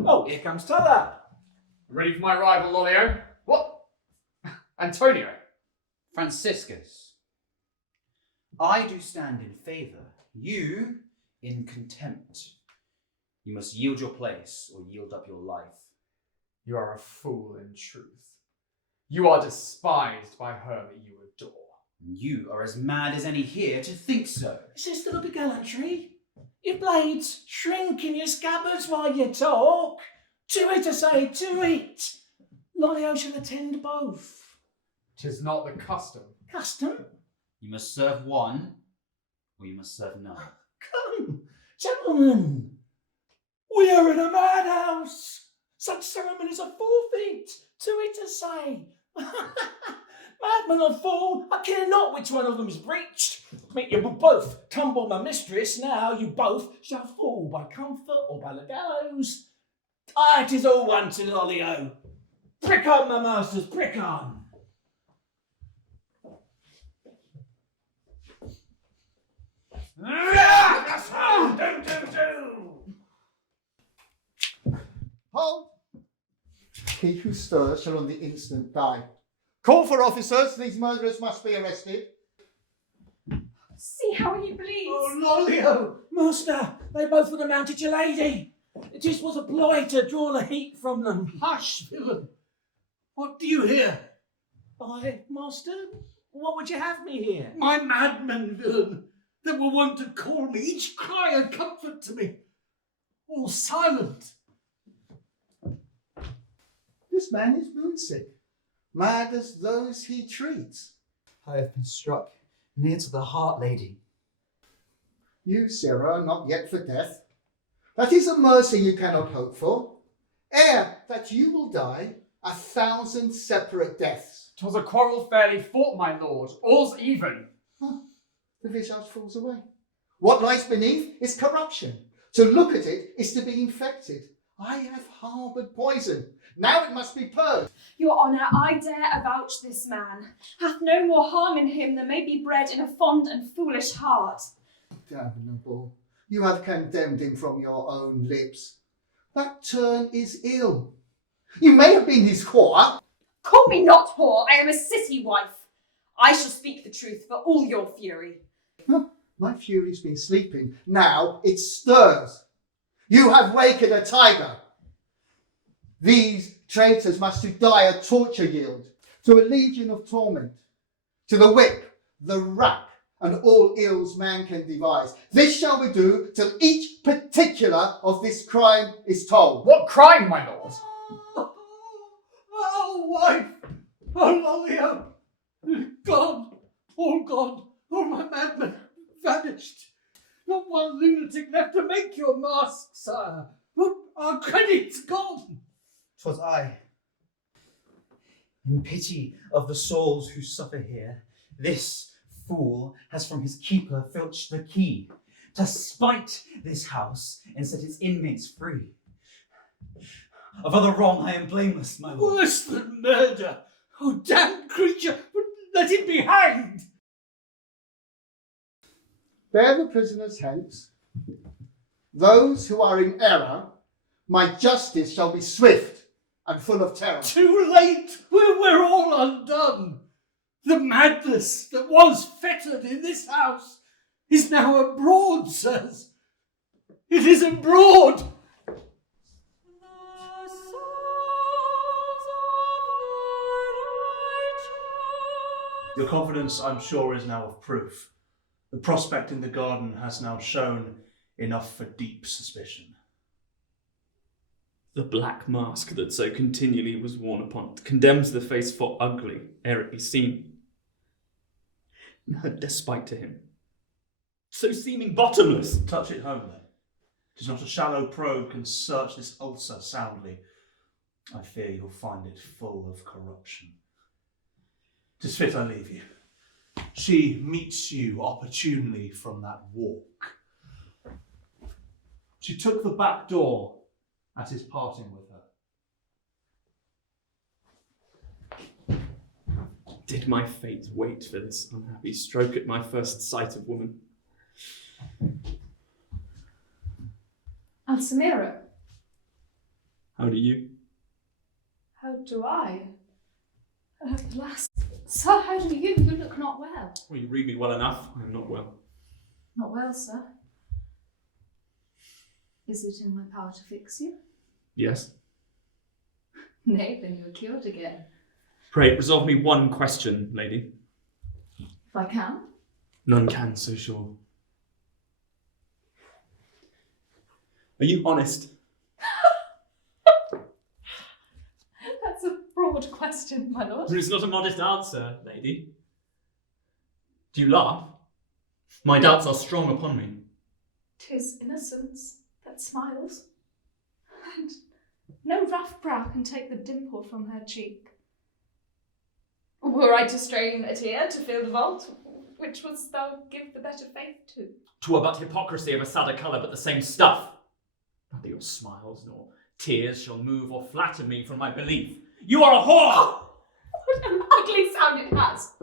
Oh, here comes Tuller. Ready for my rival, Olio? What? Antonio? Franciscus, I do stand in favour, you in contempt. You must yield your place or yield up your life. You are a fool in truth. You are despised by her that you adore. You are as mad as any here to think so. Is this the look of gallantry? Your blades shrink in your scabbards while you talk. To it, I say, to it. Lolio shall attend both. 'Tis not the custom. Custom? You must serve one, or you must serve none. Come, gentlemen. We are in a madhouse. Such ceremonies are forfeit. To it, I say. Madman or fool, I care not which one of them is breached. Make you both tumble my mistress, now you both shall fall by comfort or by the gallows. Ah, it is all one to Lolio. Prick on, my masters, prick on. Hold! He who stirs shall on the instant die. Call for officers, these murderers must be arrested. See how he bleeds. Oh, Lolio! Master, they both would have mounted your lady. It was a ploy to draw the heat from them. Hush, villain! What do you hear? I, master, what would you have me here? My madmen, villain, that were wont to call me, each cry a comfort to me. All silent. This man is moonsick, mad as those he treats. I have been struck near to the heart, lady. You, sirrah, are not yet for death. That is a mercy you cannot hope for. Ere that you will die 1,000 separate deaths. 'Twas a quarrel fairly fought, my lord. All's even. The visage falls away. What lies beneath is corruption. To look at it is to be infected. I have harboured poison. Now it must be purged. Your honour, I dare avouch this man hath no more harm in him than may be bred in a fond and foolish heart. Damnable, you have condemned him from your own lips. That turn is ill. You may have been his whore. Call me not whore, I am a city wife. I shall speak the truth for all your fury. My fury's been sleeping. Now it stirs. You have wakened a tiger. These traitors must to die a torture yield, to a legion of torment, to the whip, the rack, and all ills man can devise. This shall we do till each particular of this crime is told. What crime, my lord? Oh, wife! Oh, Lolio! Gone! All gone! All my madmen vanished! Not one lunatic left to make your mask, sire! Our credit's gone! 'Twas I. In pity of the souls who suffer here, this fool has from his keeper filched the key to spite this house and set its inmates free. Of other wrong I am blameless, my lord. Worse than murder! Oh, damned creature! Let him be hanged! Bear the prisoners hence. Those who are in error, my justice shall be swift and full of terror. Too late! We're all undone! The madness that was fettered in this house is now abroad, sirs. It is abroad! Your confidence, I'm sure, is now of proof. The prospect in the garden has now shown enough for deep suspicion. The black mask that so continually was worn upon it condemns the face for ugly ere it be seen. And her despite to him, so seeming bottomless. Touch it home, then. 'Tis not a shallow probe can search this ulcer soundly. I fear you'll find it full of corruption. 'Tis fit I leave you. She meets you opportunely from that walk. She took the back door at his parting with her. Did my fate wait for this unhappy stroke at my first sight of woman? Alsamira, How do you? how do I? Alas, sir, how do you? You look not well. Well, you read me well enough. I am not well. Not well, sir. Is it in my power to fix you? Yes. Nay, then you are cured again. Pray, resolve me one question, lady. If I can. None can, so sure. Are you honest? That's a broad question, my lord. It's not a modest answer, lady. Do you laugh? My doubts are strong upon me. 'Tis innocence that smiles, and no rough brow can take the dimple from her cheek. Were I to strain a tear to fill the vault, which wouldst thou give the better faith to? 'Twere but hypocrisy of a sadder colour, but the same stuff. Neither your smiles nor tears shall move or flatter me from my belief. You are a whore! Oh, what an ugly sound it has!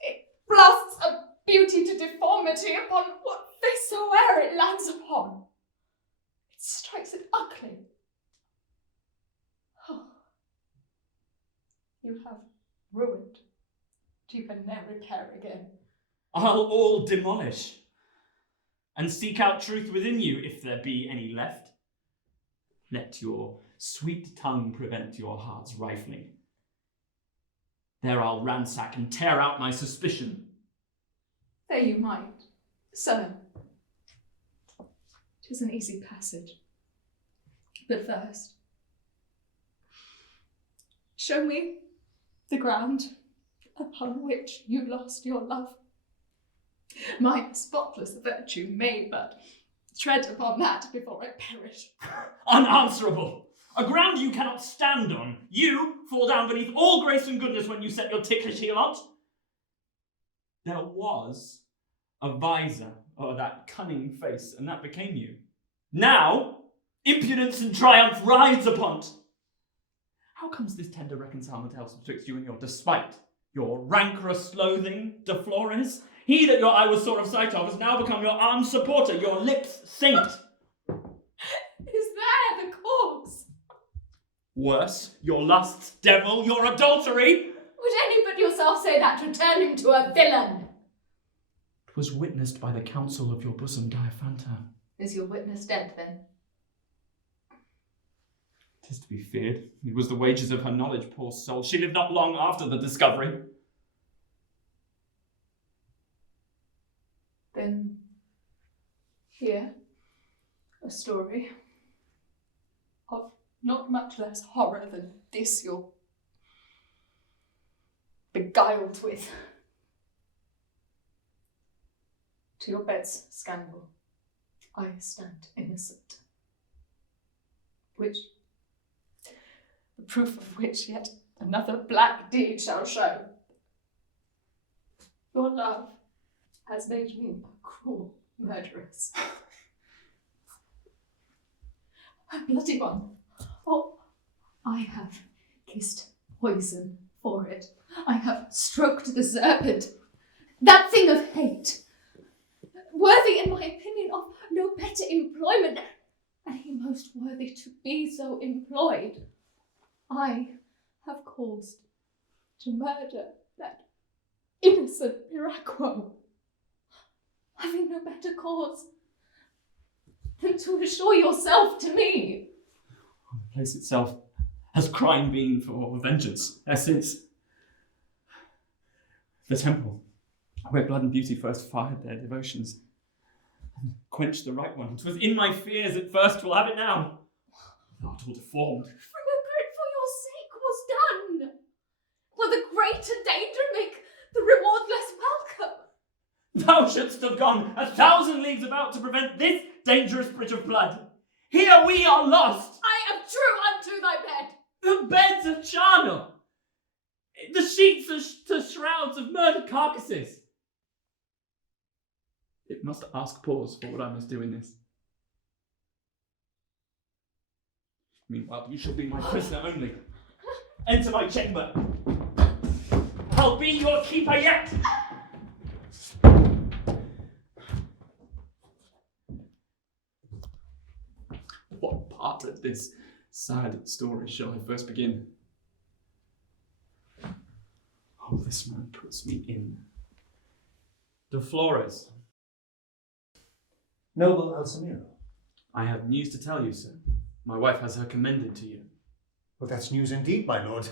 It blasts a beauty to deformity upon what face soe'er it lands upon. It strikes it ugly. Oh. You have ruined. You can never repair again. I'll all demolish, and seek out truth within you, if there be any left. Let your sweet tongue prevent your heart's rifling. There I'll ransack and tear out my suspicion. There you might, sir. 'Tis an easy passage. But first, show me the ground upon which you lost your love. My spotless virtue may but tread upon that before I perish. Unanswerable! A ground you cannot stand on. You fall down beneath all grace and goodness when you set your ticklish heel on't. There was a visor o'er that cunning face, and that became you. Now, impudence and triumph rides upon't. How comes this tender reconcilement else betwixt you and your despite? Your rancorous loathing, De Flores? He that your eye was sore of sight of has now become your armed supporter, your lips saint. Is there the cause? Worse, your lusts, devil, your adultery. Would any but yourself say that to turn him to a villain? 'Twas witnessed by the counsel of your bosom, Diaphanta. Is your witness dead, then? 'Tis to be feared. It was the wages of her knowledge, poor soul. She lived not long after the discovery. Then, here, a story of not much less horror than this you're beguiled with. To your bed's scandal, I stand innocent. Which, the proof of which yet another black deed shall show. Your love has made me a cruel murderess. A bloody one. Oh, I have kissed poison for it. I have stroked the serpent, that thing of hate, worthy in my opinion of no better employment, and he most worthy to be so employed. I have caused to murder that innocent Miracuo, having no better cause than to assure yourself to me. The place itself has crime been for vengeance, since The temple, where blood and beauty first fired their devotions, and quenched the right one. 'Twas in my fears at first, 'twill have it now. Thou art all deformed. Remember it for your sake was done. Will the greater danger make the reward less welcome? Thou shouldst have gone 1,000 leagues about to prevent this dangerous bridge of blood. Here we are lost. I am true unto thy bed. The beds of charnel. The sheets are to shrouds of murdered carcasses. It must ask pause for what I must do in this. Meanwhile, you shall be my prisoner only. Enter my chamber. I'll be your keeper yet. What part of this sad story shall I first begin? Oh, this man puts me in. De Flores. Noble Alsamiro. I have news to tell you, sir. My wife has her commended to you. Well, that's news indeed, my lord.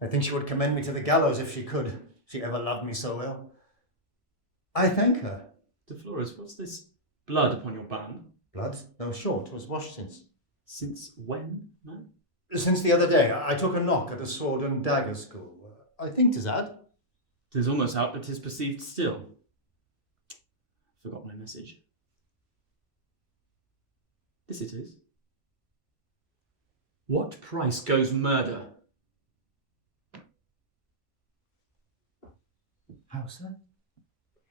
I think she would commend me to the gallows if she could. She ever loved me so well. I thank her. De Flores, what's this blood upon your band? Blood? No, sure, 'twas washed since. Since when, man? Since the other day. I took a knock at the sword and dagger school. I think 'tis that. 'Tis almost out that 'tis perceived still. Forgot my message. This it is. What price goes murder? How, sir?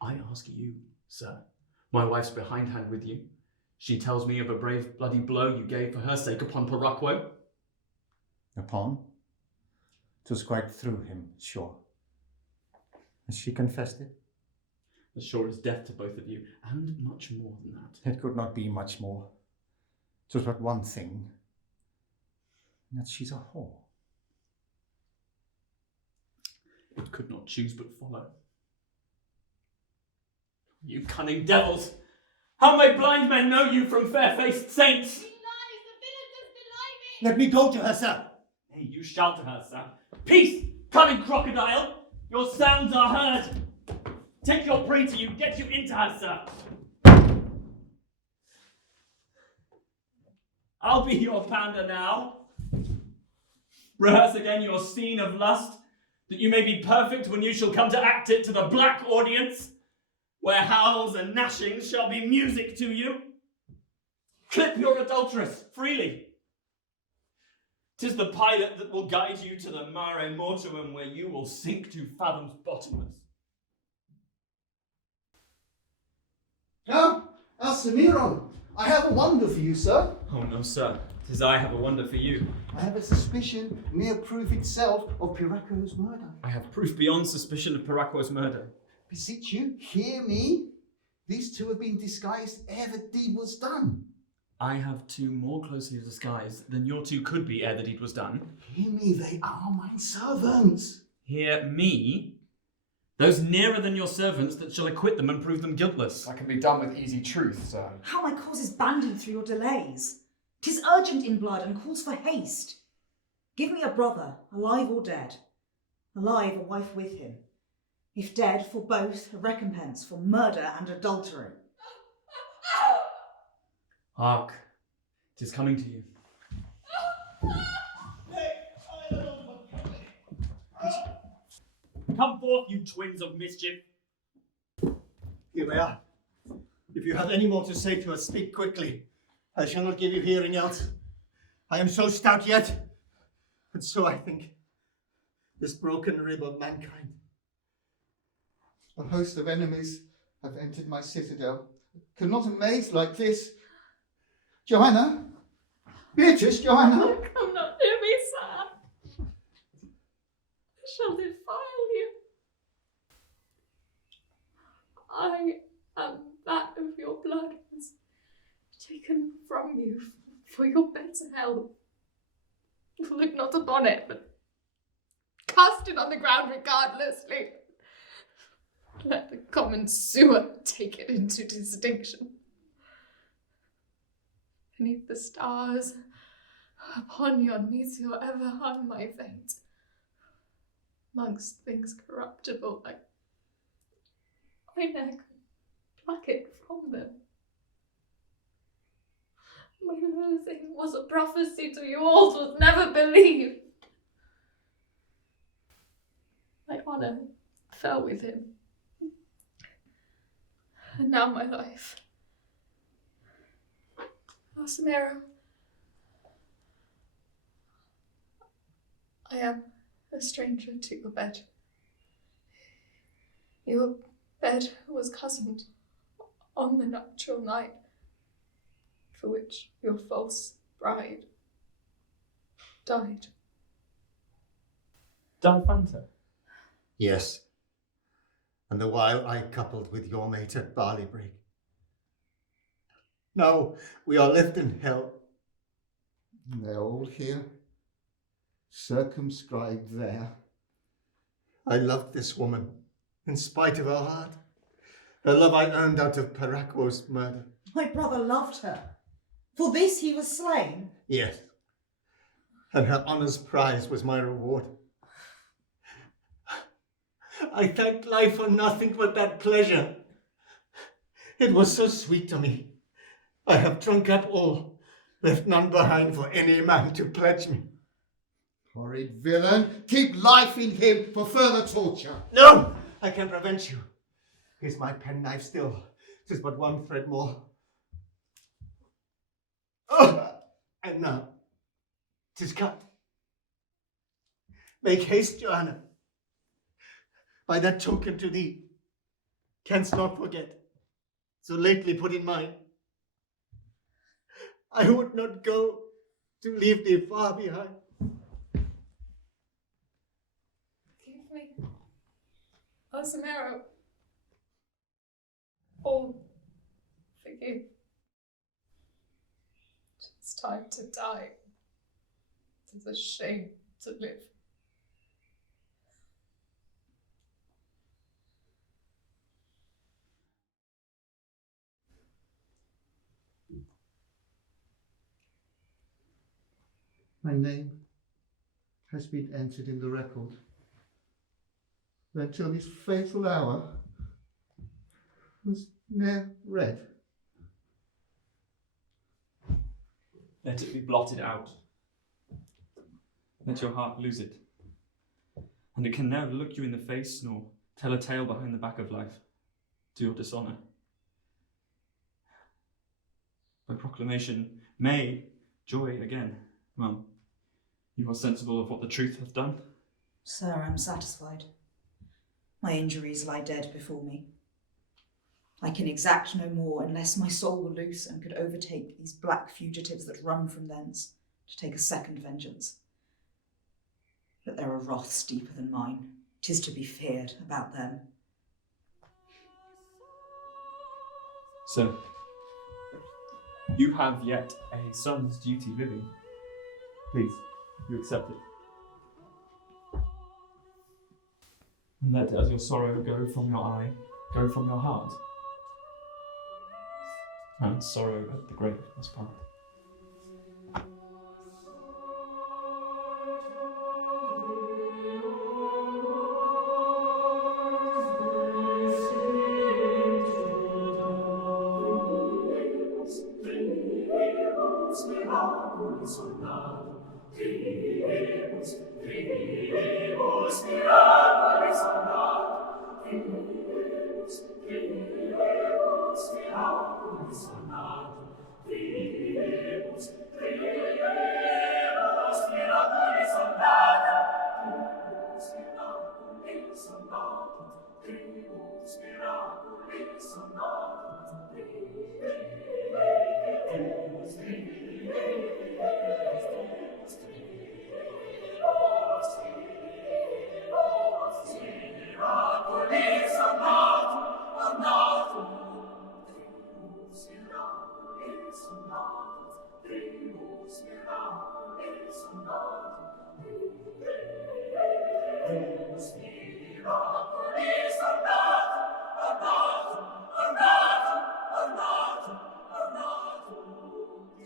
I ask you, sir. My wife's behindhand with you. She tells me of a brave bloody blow you gave for her sake upon Paracquo. Upon? 'Twas quite through him, sure. Has she confessed it? As sure as death to both of you, and much more than that. It could not be much more. 'Twas but one thing, and that she's a whore. It could not choose but follow. You cunning devils! How may blind men know you from fair-faced saints? He lies, the villain does belie me. Let me go to her, sir! Nay, you shout to her, sir. Peace, cunning crocodile! Your sounds are heard. Take your prey to you, get you into her, sir. I'll be your pounder now. Rehearse again your scene of lust, that you may be perfect when you shall come to act it to the black audience, where howls and gnashings shall be music to you. Clip your adulteress freely. 'Tis the pilot that will guide you to the mare mortuum, where you will sink to fathoms bottomless. Now, Alsamiro, I have a wonder for you, sir. Oh no, sir. 'Tis I have a wonder for you. I have a suspicion, mere proof itself, of Piracco's murder. I have proof beyond suspicion of Paracquo's murder. Beseech you, hear me. These two have been disguised ere the deed was done. I have two more closely disguised than your two could be ere the deed was done. Hear me, they are my servants. Hear me? Those nearer than your servants that shall acquit them and prove them guiltless. That can be done with easy truth, sir. How my cause is banded through your delays. 'Tis urgent in blood and calls for haste. Give me a brother, alive or dead. Alive, a wife with him. If dead, for both, a recompense for murder and adultery. Hark, 'tis coming to you. Come forth, you twins of mischief. Here we are. If you have any more to say to us, speak quickly. I shall not give you hearing else. I am so stout yet, and so I think this broken rib of mankind. A host of enemies have entered my citadel. Could not a maid like this. Joanna? Beatrice, Joanna? Come not near me, sir. I shall defile you. I am that of your blood was taken from you for your better health. Look not upon it, but cast it on the ground regardlessly. Let the common sewer take it into distinction. Beneath the stars, upon yon meteor ever hung my fate. Amongst things corruptible, I my neck and pluck it from them. My losing was a prophecy to you all, was never believed. My honour fell with him. And now my life. Samira, I am a stranger to your bed. Your bed was cozened on the nuptial night for which your false bride died. Fanta? Yes. And the while I coupled with your mate at Barley Break. Now we are left in hell. They're all here, circumscribed there. I loved this woman, in spite of her heart. Her love I earned out of Paraquo's murder. My brother loved her. For this he was slain. Yes. And her honour's prize was my reward. I thanked life for nothing but that pleasure. It was so sweet to me. I have drunk up all, left none behind for any man to pledge me. Horrid villain, keep life in him for further torture. No, I can prevent you. Here's my penknife still. 'Tis but one thread more. Oh, and now, 'tis cut. Make haste, Joanna. By that token to thee, canst not forget, so lately put in mind. I would not go to leave thee far behind. Forgive me, Samira. All forgive. It's time to die. It is a shame to live. My name has been entered in the record. But until this fatal hour was ne'er read. Let it be blotted out. Let your heart lose it. And it can never look you in the face nor tell a tale behind the back of life to your dishonour. By proclamation, may joy again, Mum. You are sensible of what the truth hath done? Sir, I am satisfied. My injuries lie dead before me. I can exact no more unless my soul were loose and could overtake these black fugitives that run from thence to take a second vengeance. But there are wraths deeper than mine. 'Tis to be feared about them. Sir, you have yet a son's duty living. Please, you accept it. And let as your sorrow go from your eye, go from your heart. And sorrow at the grave must part.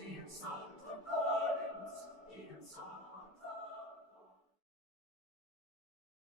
Deus